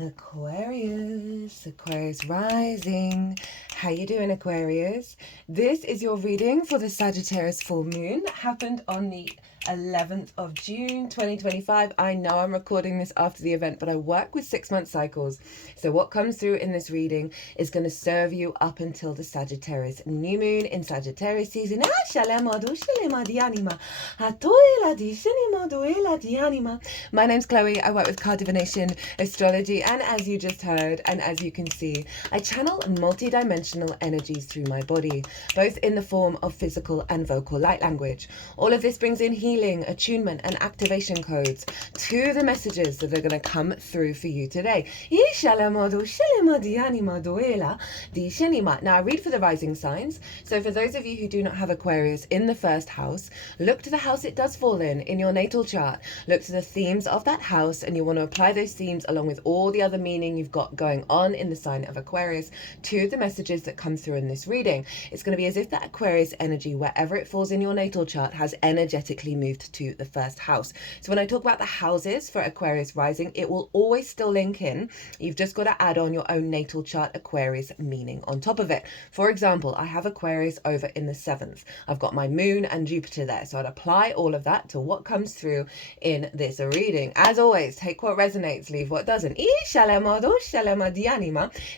Aquarius rising. How you doing, Aquarius? This is your reading for the Sagittarius full moon that happened on the 11th of June 2025. I know I'm recording this after the event, but I work with 6-month cycles. So what comes through in this reading is going to serve you up until the Sagittarius new moon in Sagittarius season. My name's Chloe. I work with card divination, astrology, and as you just heard, and as you can see, I channel multi-dimensional energies through my body, both in the form of physical and vocal light language. All of this brings in healing, attunement, and activation codes to the messages that are going to come through for you today. Now I read for the rising signs. So for those of you who do not have Aquarius in the first house, look to the house it does fall in your natal chart. Look to the themes of that house, and you want to apply those themes along with all the other meaning you've got going on in the sign of Aquarius to the messages that come through in this reading. It's going to be as if that Aquarius energy, wherever it falls in your natal chart, has energetically moved to the first house. So when I talk about the houses for Aquarius rising, it will always still link in. You've just got to add on your own natal chart Aquarius meaning on top of it. For example, I have Aquarius over in the 7th. I've got my moon and Jupiter there. So I'd apply all of that to what comes through in this reading. As always, take what resonates, leave what doesn't.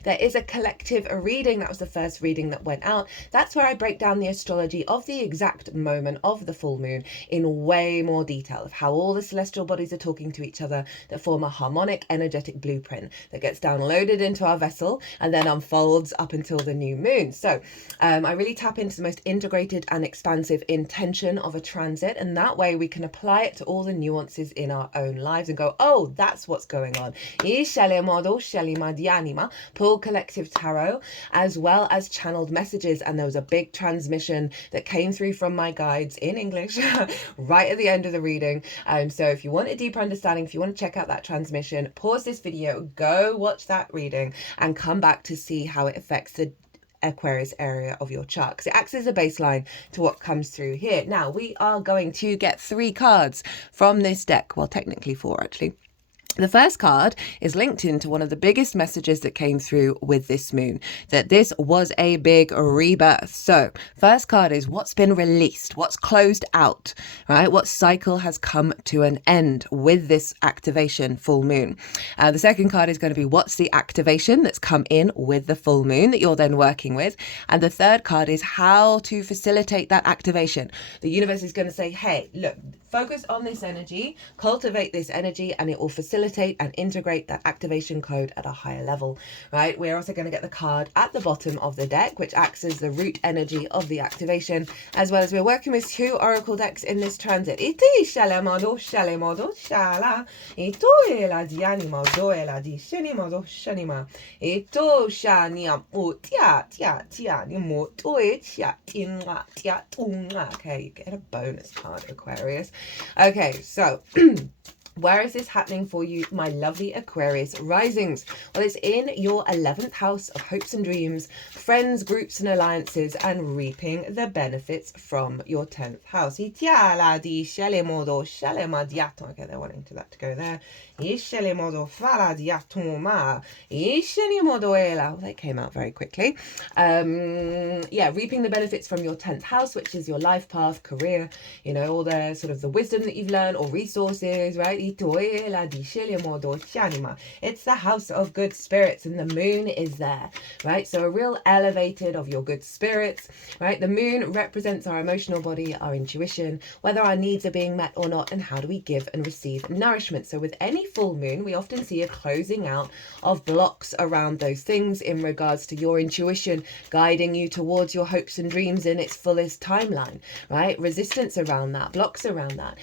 There is a collective reading. That was the first reading that went out. That's where I break down the astrology of the exact moment of the full moon in way more detail of how all the celestial bodies are talking to each other that form a harmonic energetic blueprint that gets downloaded into our vessel and then unfolds up until the new moon. So I really tap into the most integrated and expansive intention of a transit, and that way we can apply it to all the nuances in our own lives and go, oh, that's what's going on. Pull collective tarot as well as channeled messages, and there was a big transmission that came through from my guides in English right at the end of the reading. So if you want a deeper understanding, if you want to check out that transmission, pause this video, go watch that reading and come back to see how it affects the Aquarius area of your chart, because it acts as a baseline to what comes through here. Now we are going to get 3 cards from this deck, well technically 4 actually. The first card is linked into one of the biggest messages that came through with this moon, that this was a big rebirth. So first card is what's been released, what's closed out, right? What cycle has come to an end with this activation full moon. The second card is going to be what's the activation that's come in with the full moon that you're then working with. And the third card is how to facilitate that activation. The universe is going to say, hey, look, focus on this energy, cultivate this energy, and it will facilitate and integrate that activation code at a higher level, right? We're also going to get the card at the bottom of the deck, which acts as the root energy of the activation, as well as we're working with 2 oracle decks in this transit. Okay, you get a bonus card, Aquarius. Okay, so where is this happening for you, my lovely Aquarius risings? Well, it's in your 11th house of hopes and dreams, friends, groups and alliances, and reaping the benefits from your 10th house. Okay, they're wanting that to go there. They came out very quickly. Yeah, reaping the benefits from your 10th house, which is your life path, career, you know, all the sort of the wisdom that you've learned or resources, right? It's the house of good spirits, and the moon is there, right? So a real elevated of your good spirits, right? The moon represents our emotional body, our intuition, whether our needs are being met or not, and how do we give and receive nourishment. So with any full moon, we often see a closing out of blocks around those things in regards to your intuition guiding you towards your hopes and dreams in its fullest timeline, right? Resistance around that, blocks around that.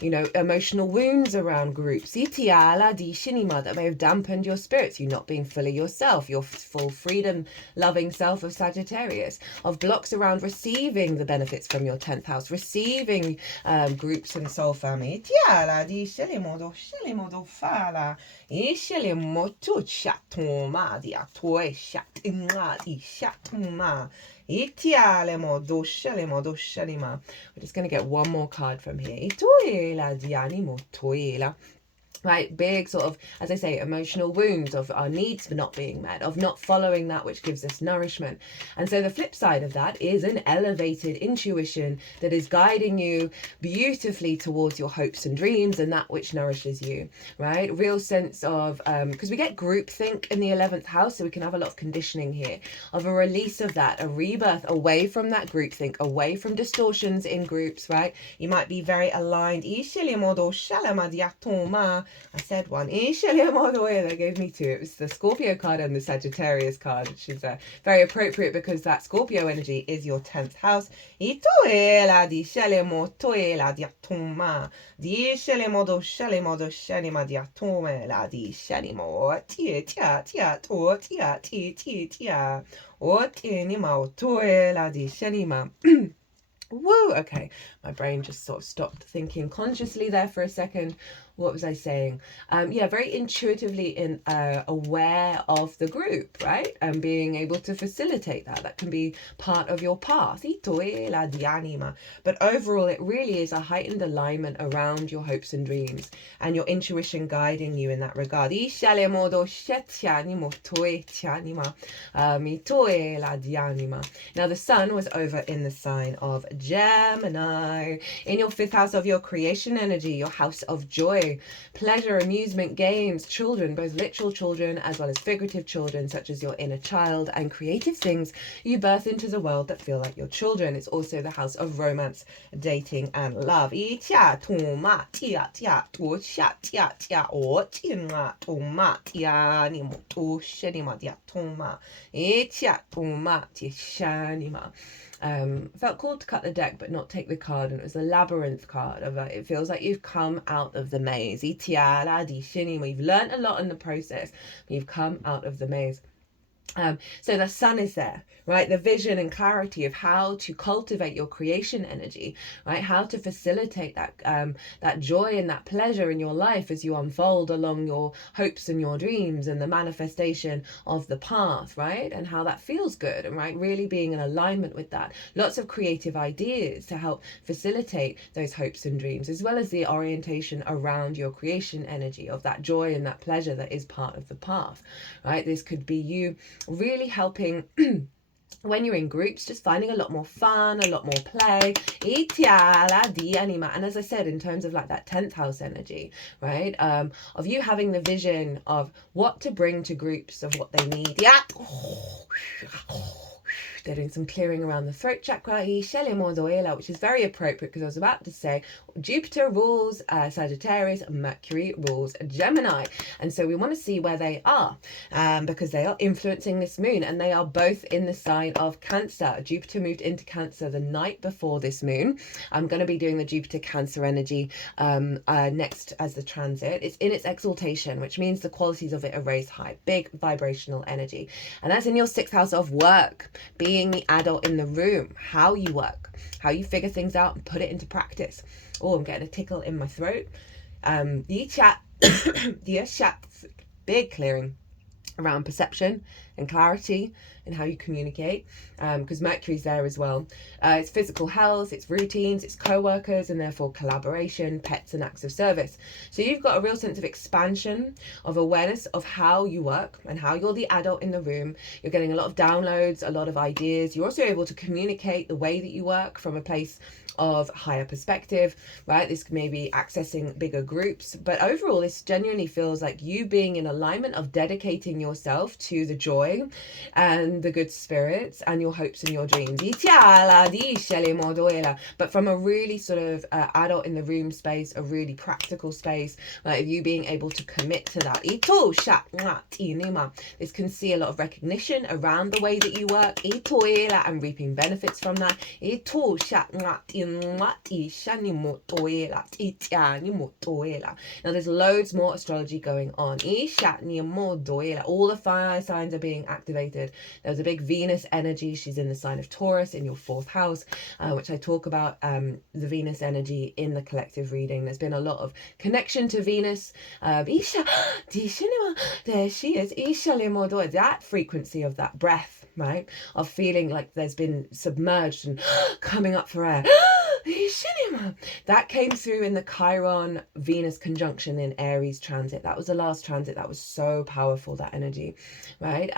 You know, emotional wounds around groups that may have dampened your spirits, you not being fully yourself, your full freedom loving self of Sagittarius, of blocks around receiving the benefits from your 10th house, receiving groups and soul family. We're just going to get one more card from here. right? Big sort of, as I say, emotional wounds of our needs not being met, of not following that which gives us nourishment. And so the flip side of that is an elevated intuition that is guiding you beautifully towards your hopes and dreams and that which nourishes you, right? Real sense of, because we get groupthink in the 11th house, so we can have a lot of conditioning here, of a release of that, a rebirth away from that groupthink, away from distortions in groups, right? You might be very aligned. I said one. They gave me two. It was the Scorpio card and the Sagittarius card, which is very appropriate because that Scorpio energy is your 10th house. Woo! Okay, my brain just sort of stopped thinking consciously there for a second. What was I saying? Yeah, very intuitively aware of the group, right? And being able to facilitate that. That can be part of your path. But overall, it really is a heightened alignment around your hopes and dreams and your intuition guiding you in that regard. Now, the sun was over in the sign of Gemini, in your 5th house of your creation energy, your house of joy, pleasure, amusement, games, children, both literal children as well as figurative children, such as your inner child, and creative things you birth into the world that feel like your children. It's also the house of romance, dating, and love. Felt called to cut the deck but not take the card, and it was the labyrinth card of it feels like you've come out of the maze. You've learned a lot in the process, but you've come out of the maze. So the sun is there, right? The vision and clarity of how to cultivate your creation energy, right? How to facilitate that that joy and that pleasure in your life as you unfold along your hopes and your dreams and the manifestation of the path, right? And how that feels good, and right, really being in alignment with that. Lots of creative ideas to help facilitate those hopes and dreams, as well as the orientation around your creation energy of that joy and that pleasure that is part of the path, right? This could be you really helping when you're in groups, just finding a lot more fun, a lot more play. And as I said, in terms of like that 10th house energy, right, of you having the vision of what to bring to groups, of what they need. They're doing some clearing around the throat chakra, which is very appropriate because I was about to say Jupiter rules Sagittarius, Mercury rules Gemini. And so we want to see where they are because they are influencing this moon, and they are both in the sign of Cancer. Jupiter moved into Cancer the night before this moon. I'm going to be doing the Jupiter Cancer energy next as the transit. It's in its exaltation, which means the qualities of it are raised high, big vibrational energy. And that's in your 6th house of work, being the adult in the room, how you work, how you figure things out and put it into practice. Oh, I'm getting a tickle in my throat. Big clearing around perception and clarity and how you communicate, because Mercury's there as well. It's physical health, it's routines, it's co-workers, and therefore collaboration, pets, and acts of service. So you've got a real sense of expansion, of awareness of how you work and how you're the adult in the room. You're getting a lot of downloads, a lot of ideas. You're also able to communicate the way that you work from a place of higher perspective, right? This may be accessing bigger groups, but overall this genuinely feels like you being in alignment of dedicating yourself to the joy and the good spirits and your hopes and your dreams, but from a really sort of adult in the room space, a really practical space, like you being able to commit to that. This can see a lot of recognition around the way that you work and reaping benefits from that. Now there's loads more astrology going on. All the fire signs are being activated. There's a big Venus energy. She's in the sign of Taurus in your 4th house, which I talk about the Venus energy in the collective reading. There's been a lot of connection to Venus. There she is. That frequency of that breath, right, of feeling like there's been submerged and coming up for air. That came through in the Chiron Venus conjunction in Aries transit. That was the last transit that was so powerful, that energy, right?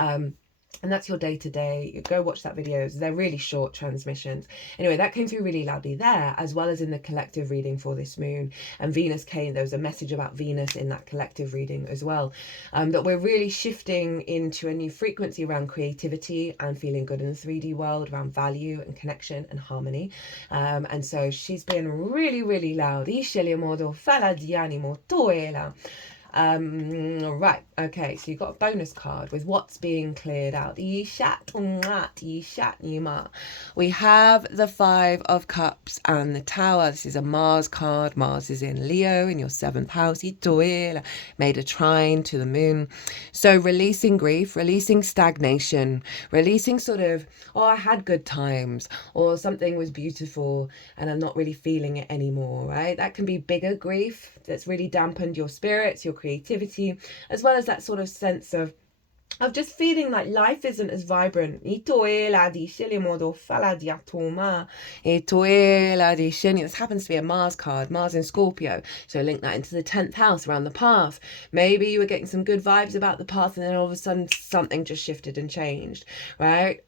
And that's your day-to-day. You go watch that video. They're really short transmissions. Anyway, that came through really loudly there, as well as in the collective reading for this moon. And Venus came, there was a message about Venus in that collective reading as well. That we're really shifting into a new frequency around creativity and feeling good in the 3D world, around value and connection and harmony. And so she's been really, really loud. Right, okay, so you've got a bonus card with what's being cleared out. We have the Five of Cups and the Tower. This is a Mars card. Mars is in Leo in your 7th house. Made a trine to the moon. So releasing grief, releasing stagnation, releasing sort of, oh, I had good times, or something was beautiful and I'm not really feeling it anymore, right? That can be bigger grief that's really dampened your spirits, your creativity, as well as that sort of sense of just feeling like life isn't as vibrant. This happens to be a Mars card, Mars in Scorpio. So link that into the 10th house around the path. Maybe you were getting some good vibes about the path and then all of a sudden something just shifted and changed, right?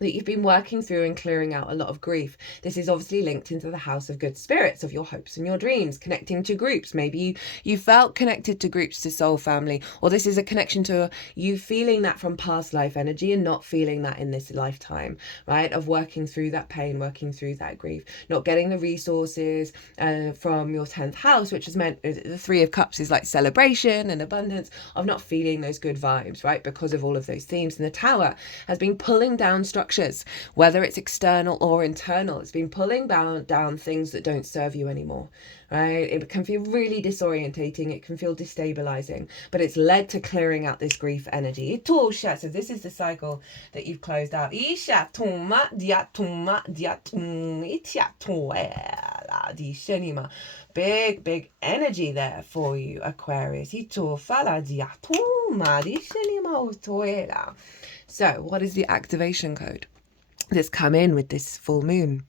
That you've been working through and clearing out a lot of grief. This is obviously linked into the house of good spirits, of your hopes and your dreams, connecting to groups. Maybe you felt connected to groups, to soul family, or this is a connection to you feeling that from past life energy and not feeling that in this lifetime, right? Of working through that pain, working through that grief, not getting the resources from your 10th house, which has meant the 3 of Cups is like celebration and abundance, of not feeling those good vibes, right? Because of all of those themes. And the Tower has been pulling down structures, whether it's external or internal. It's been pulling down things that don't serve you anymore, right? It can feel really disorientating. It can feel destabilizing, but it's led to clearing out this grief energy. So this is the cycle that you've closed out. Big energy there for you, Aquarius. So what is the activation code that's come in with this full moon?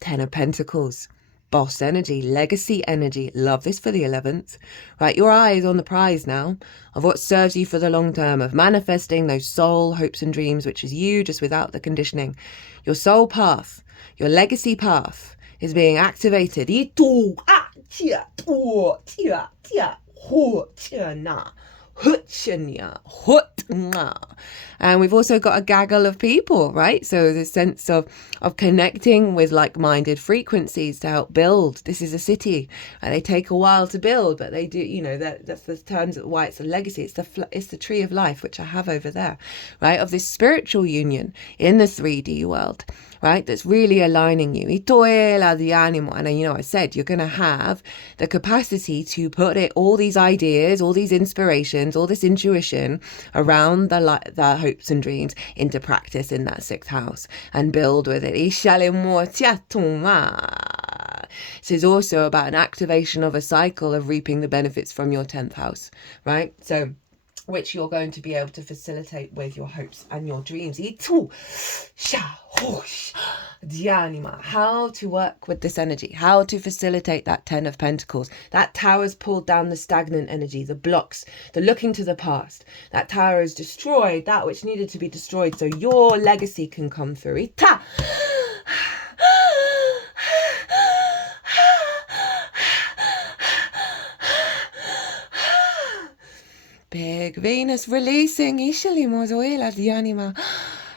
10 of Pentacles, boss energy, legacy energy. Love this for the 11th, right? Your eye is on the prize now of what serves you for the long term, of manifesting those soul hopes and dreams, which is you just without the conditioning. Your soul path, your legacy path is being activated. And we've also got a gaggle of people, right? So the sense of connecting with like-minded frequencies to help build. This is a city, and they take a while to build, but they do, you know, that's the terms of why it's a legacy. It's the tree of life, which I have over there, right? Of this spiritual union in the 3D world, right? That's really aligning you. And you know, I said you're going to have the capacity to put all these ideas, all these inspirations, all this intuition around the hopes and dreams into practice in that 6th house and build with it. This is also about an activation of a cycle of reaping the benefits from your 10th house, right? So which you're going to be able to facilitate with your hopes and your dreams. How to work with this energy, how to facilitate that 10 of Pentacles. That Tower's pulled down the stagnant energy, the blocks, the looking to the past. That Tower has destroyed that which needed to be destroyed so your legacy can come through. Big Venus releasing.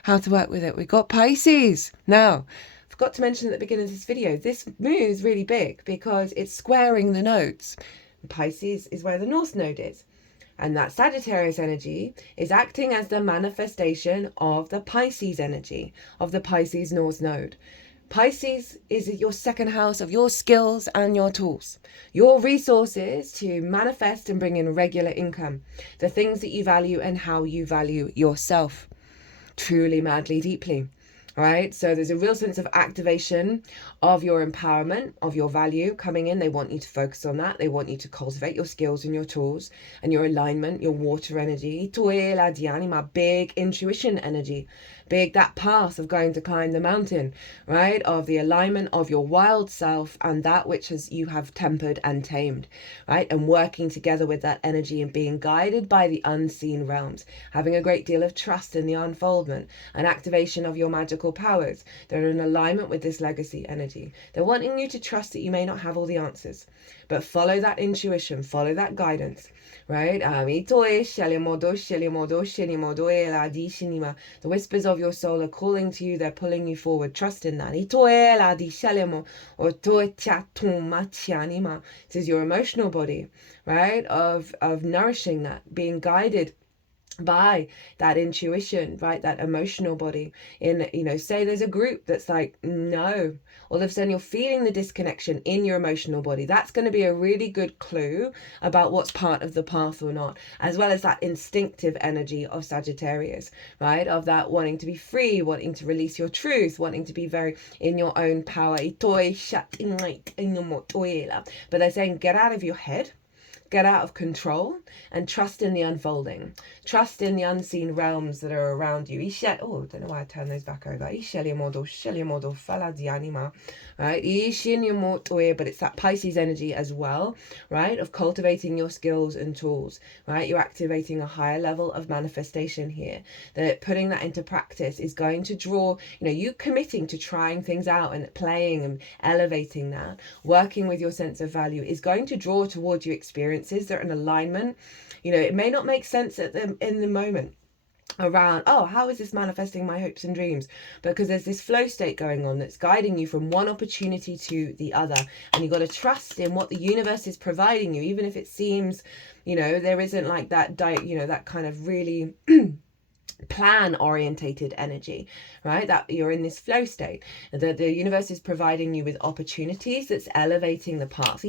How to work with it. We've got Pisces. Now, forgot to mention at the beginning of this video, this moon is really big because it's squaring the nodes. Pisces is where the North Node is. And that Sagittarius energy is acting as the manifestation of the Pisces energy, of the Pisces North Node. Pisces is your 2nd house of your skills and your tools, your resources to manifest and bring in regular income, the things that you value and how you value yourself, truly, madly, deeply. right? So there's a real sense of activation of your empowerment, of your value coming in. They want you to focus on that. They want you to cultivate your skills and your tools and your alignment, your water energy. Big intuition energy. Big that path of going to climb the mountain, right? Of the alignment of your wild self and that which you have tempered and tamed, right? And working together with that energy and being guided by the unseen realms, having a great deal of trust in the unfoldment, an activation of your magical powers. They're in alignment with this legacy energy. They're wanting you to trust that you may not have all the answers, but follow that intuition, follow that guidance, right? The whispers of your soul are calling to you. They're pulling you forward. Trust in that. This is your emotional body, right? Of nourishing that, being guided by that intuition, right? That emotional body. In, say there's a group that's like, no, all of a sudden you're feeling the disconnection in your emotional body. That's going to be a really good clue about what's part of the path or not, as well as that instinctive energy of Sagittarius, right? Of that wanting to be free, wanting to release your truth, wanting to be very in your own power. But they're saying, get out of your head, get out of control, and trust in the unfolding. Trust in the unseen realms that are around you. Oh, I don't know why I turned those back over. Right? But it's that Pisces energy as well, right? Of cultivating your skills and tools, right? You're activating a higher level of manifestation here. That putting that into practice is going to draw, you committing to trying things out and playing and elevating that, working with your sense of value is going to draw towards you experiences that are in alignment. It may not make sense in the moment around, oh, how is this manifesting my hopes and dreams? Because there's this flow state going on that's guiding you from one opportunity to the other, and you've got to trust in what the universe is providing you, even if it seems, there isn't like that that kind of really plan orientated energy, right? That you're in this flow state, that the universe is providing you with opportunities that's elevating the path.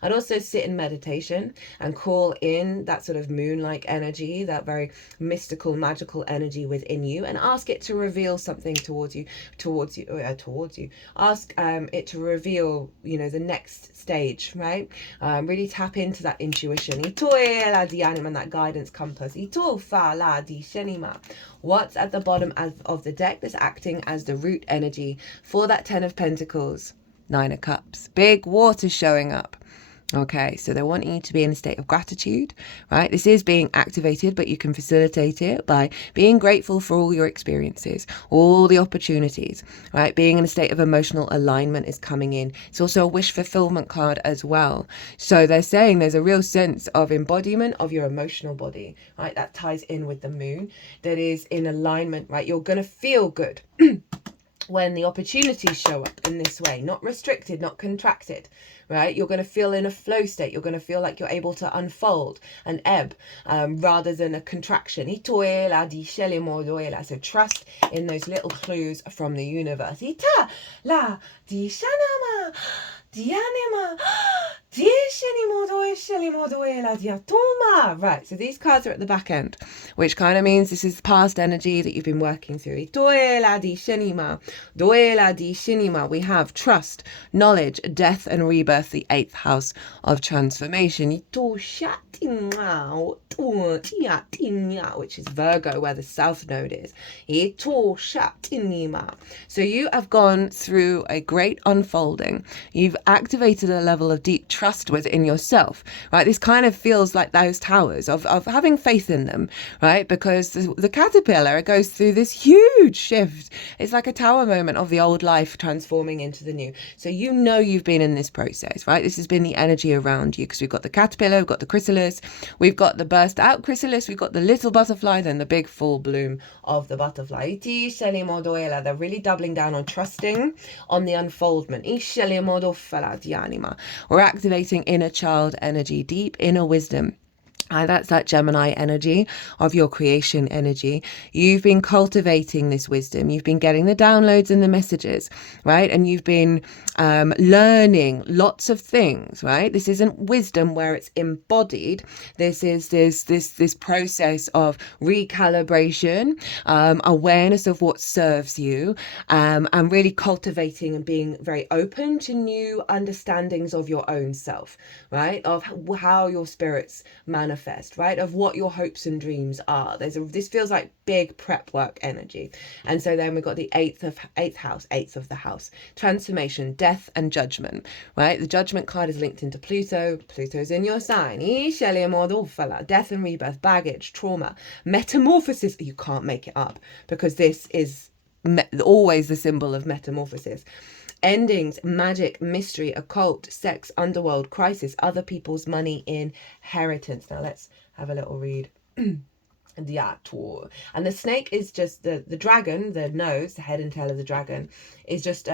I'd also sit in meditation and call in that sort of moon-like energy, that very mystical, magical energy within you, and ask it to reveal something towards you. Ask it to reveal, the next stage, right? Really tap into that intuition and that guidance compass. What's at the bottom of the deck that's acting as the root energy for that 10 of Pentacles? 9 of Cups. Big water showing up. Okay, so they're wanting you to be in a state of gratitude, right? This is being activated, but you can facilitate it by being grateful for all your experiences, all the opportunities, right? Being in a state of emotional alignment is coming in. It's also a wish fulfillment card as well. So they're saying there's a real sense of embodiment of your emotional body, right? That ties in with the moon, that is in alignment, right? You're going to feel good when the opportunities show up in this way, not restricted, not contracted, right? You're going to feel in a flow state. You're going to feel like you're able to unfold and ebb rather than a contraction. So trust in those little clues from the universe. Right, so these cards are at the back end, which kind of means this is past energy that you've been working through. We have trust, knowledge, death and rebirth, the 8th house of transformation, which is Virgo, where the south node is. So you have gone through a great unfolding. You've activated a level of deep trust within yourself, right? This kind of feels like those towers of having faith in them, right? Because the caterpillar, it goes through this huge shift. It's like a tower moment of the old life transforming into the new. So you've been in this process, right? This has been the energy around you, because we've got the caterpillar, we've got the chrysalis, we've got the burst out chrysalis, we've got the little butterfly, then the big full bloom of the butterfly. They're really doubling down on trusting on the unfoldment. We're activating inner child energy, deep inner wisdom. That's that Gemini energy of your creation energy. You've been cultivating this wisdom. You've been getting the downloads and the messages, right? And you've been learning lots of things, right? This isn't wisdom where it's embodied. This is this process of recalibration, awareness of what serves you, and really cultivating and being very open to new understandings of your own self, right? Of how your spirits manifest, right? Of what your hopes and dreams are. This feels like big prep work energy. And so then we've got the eighth of the house, transformation, death and judgment, right? The judgment card is linked into Pluto. Pluto's in your sign. Death and rebirth, baggage, trauma, metamorphosis. You can't make it up because this is always the symbol of metamorphosis. Endings, magic, mystery, occult, sex, underworld, crisis, other people's money, inheritance. Now let's have a little read. And the snake is just the dragon, the nose, the head and tail of the dragon is just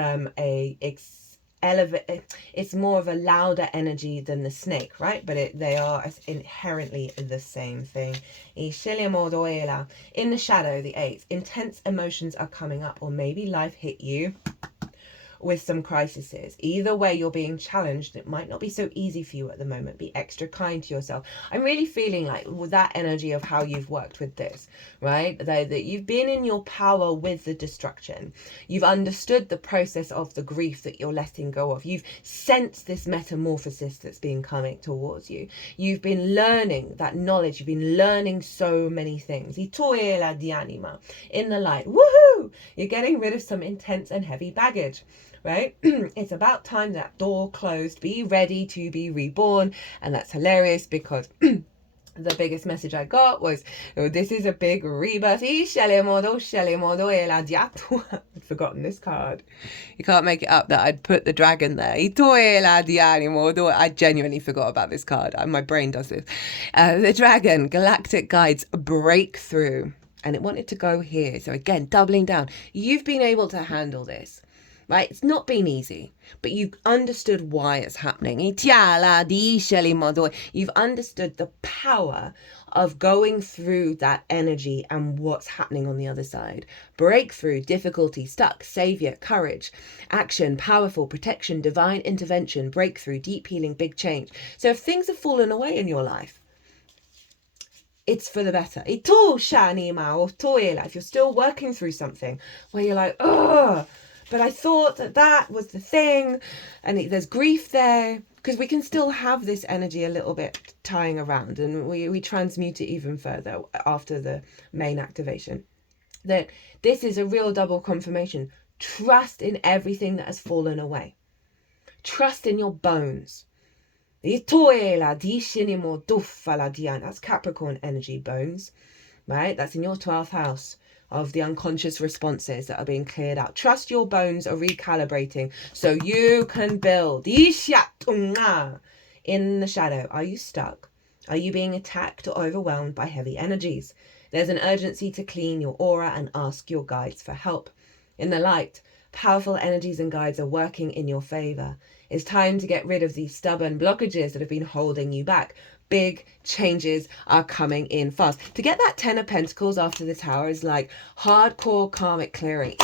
it's more of a louder energy than the snake, right? But they are inherently the same thing. In the shadow, the eighth, intense emotions are coming up, or maybe life hit you with some crises. Either way, you're being challenged. It might not be so easy for you at the moment. Be extra kind to yourself. I'm really feeling like with that energy of how you've worked with this, right? That you've been in your power with the destruction. You've understood the process of the grief that you're letting go of. You've sensed this metamorphosis that's been coming towards you. You've been learning that knowledge. You've been learning so many things. In the light, woohoo! You're getting rid of some intense and heavy baggage. Right? It's about time that door closed. Be ready to be reborn. And that's hilarious because the biggest message I got was, oh, this is a big rebirth. I'd forgotten this card. You can't make it up that I'd put the dragon there. I genuinely forgot about this card. My brain does this. The dragon, galactic guides, breakthrough. And it wanted to go here. So again, doubling down. You've been able to handle this. Right? It's not been easy, but you've understood why it's happening. You've understood the power of going through that energy and what's happening on the other side. Breakthrough, difficulty, stuck, savior, courage, action, powerful, protection, divine intervention, breakthrough, deep healing, big change. So if things have fallen away in your life, it's for the better. If you're still working through something where you're like, oh, but I thought that was the thing, and there's grief there, because we can still have this energy a little bit tying around, and we transmute it even further after the main activation. That this is a real double confirmation. Trust in everything that has fallen away. Trust in your bones. That's Capricorn energy, bones, right? That's in your 12th house of the unconscious responses that are being cleared out. Trust your bones are recalibrating so you can build. In the shadow, are you stuck? Are you being attacked or overwhelmed by heavy energies? There's an urgency to clean your aura and ask your guides for help. In the light, powerful energies and guides are working in your favor. It's time to get rid of these stubborn blockages that have been holding you back. Big changes are coming in fast. To get that 10 of Pentacles after the Tower is like hardcore karmic clearing.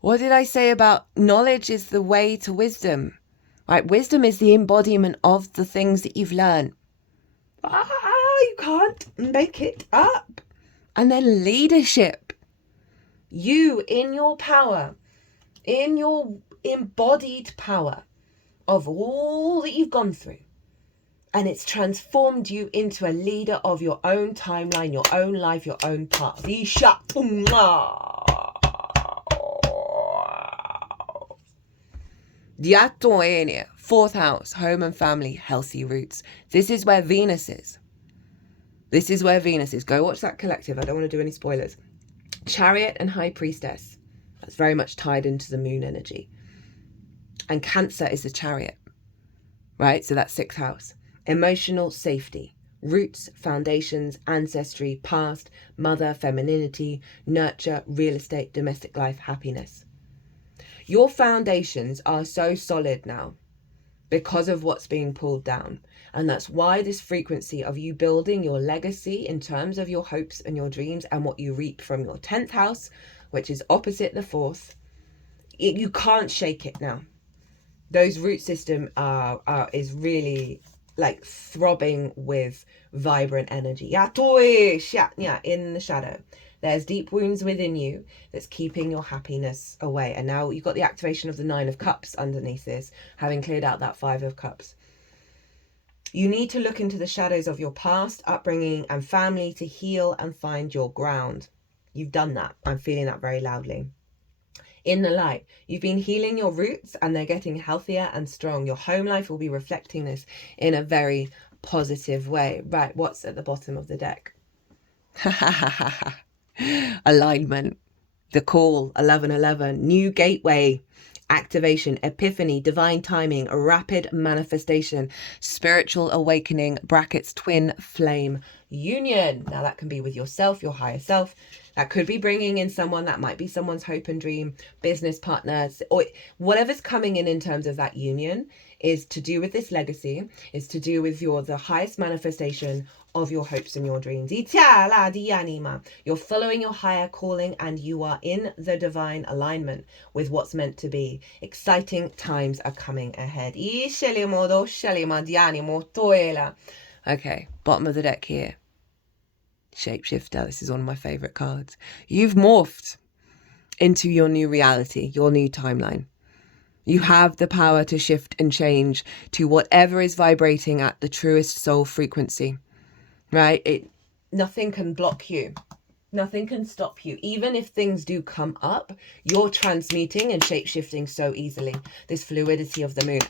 What did I say about knowledge is the way to wisdom? Right, wisdom is the embodiment of the things that you've learned. You can't make it up. And then leadership. You in your power, in your embodied power of all that you've gone through. And it's transformed you into a leader of your own timeline, your own life, your own path. Fourth house, home and family, healthy roots. This is where Venus is. This is where Venus is. Go watch that collective. I don't want to do any spoilers. Chariot and High Priestess. That's very much tied into the moon energy. And Cancer is the Chariot. Right? So that's 6th house. Emotional safety. Roots, foundations, ancestry, past, mother, femininity, nurture, real estate, domestic life, happiness. Your foundations are so solid now because of what's being pulled down. And that's why this frequency of you building your legacy in terms of your hopes and your dreams and what you reap from your 10th house, which is opposite the 4th, you can't shake it now. Those root system is really like throbbing with vibrant energy. In the shadow. There's deep wounds within you that's keeping your happiness away. And now you've got the activation of the 9 of Cups underneath this, having cleared out that 5 of Cups. You need to look into the shadows of your past, upbringing, and family to heal and find your ground. You've done that. I'm feeling that very loudly. In the light, you've been healing your roots and they're getting healthier and strong. Your home life will be reflecting this in a very positive way. Right, what's at the bottom of the deck? Alignment, the call, 1111, new gateway, activation, epiphany, divine timing, rapid manifestation, spiritual awakening, brackets, twin flame union. Now that can be with yourself, your higher self. That could be bringing in someone, that might be someone's hope and dream, business partners, or whatever's coming in terms of that union is to do with this legacy, is to do with the highest manifestation of your hopes and your dreams. You're following your higher calling and you are in the divine alignment with what's meant to be. Exciting times are coming ahead. Okay, bottom of the deck here. Shapeshifter, this is one of my favorite cards. You've morphed into your new reality, your new timeline. You have the power to shift and change to whatever is vibrating at the truest soul frequency, right? Nothing can block you. Nothing can stop you. Even if things do come up, you're transmuting and shape-shifting so easily. This fluidity of the moon.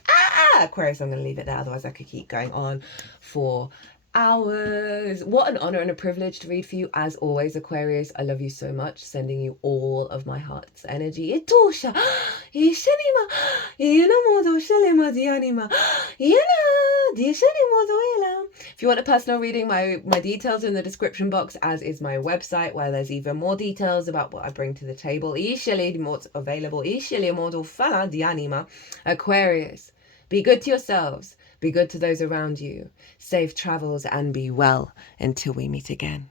Aquarius, I'm going to leave it there. Otherwise, I could keep going on for hours. What an honor and a privilege to read for you. As always, Aquarius, I love you so much. Sending you all of my heart's energy. If you want a personal reading, my details are in the description box, as is my website, where there's even more details about what I bring to the table. Available. Aquarius, be good to yourselves. Be good to those around you. Safe travels and be well until we meet again.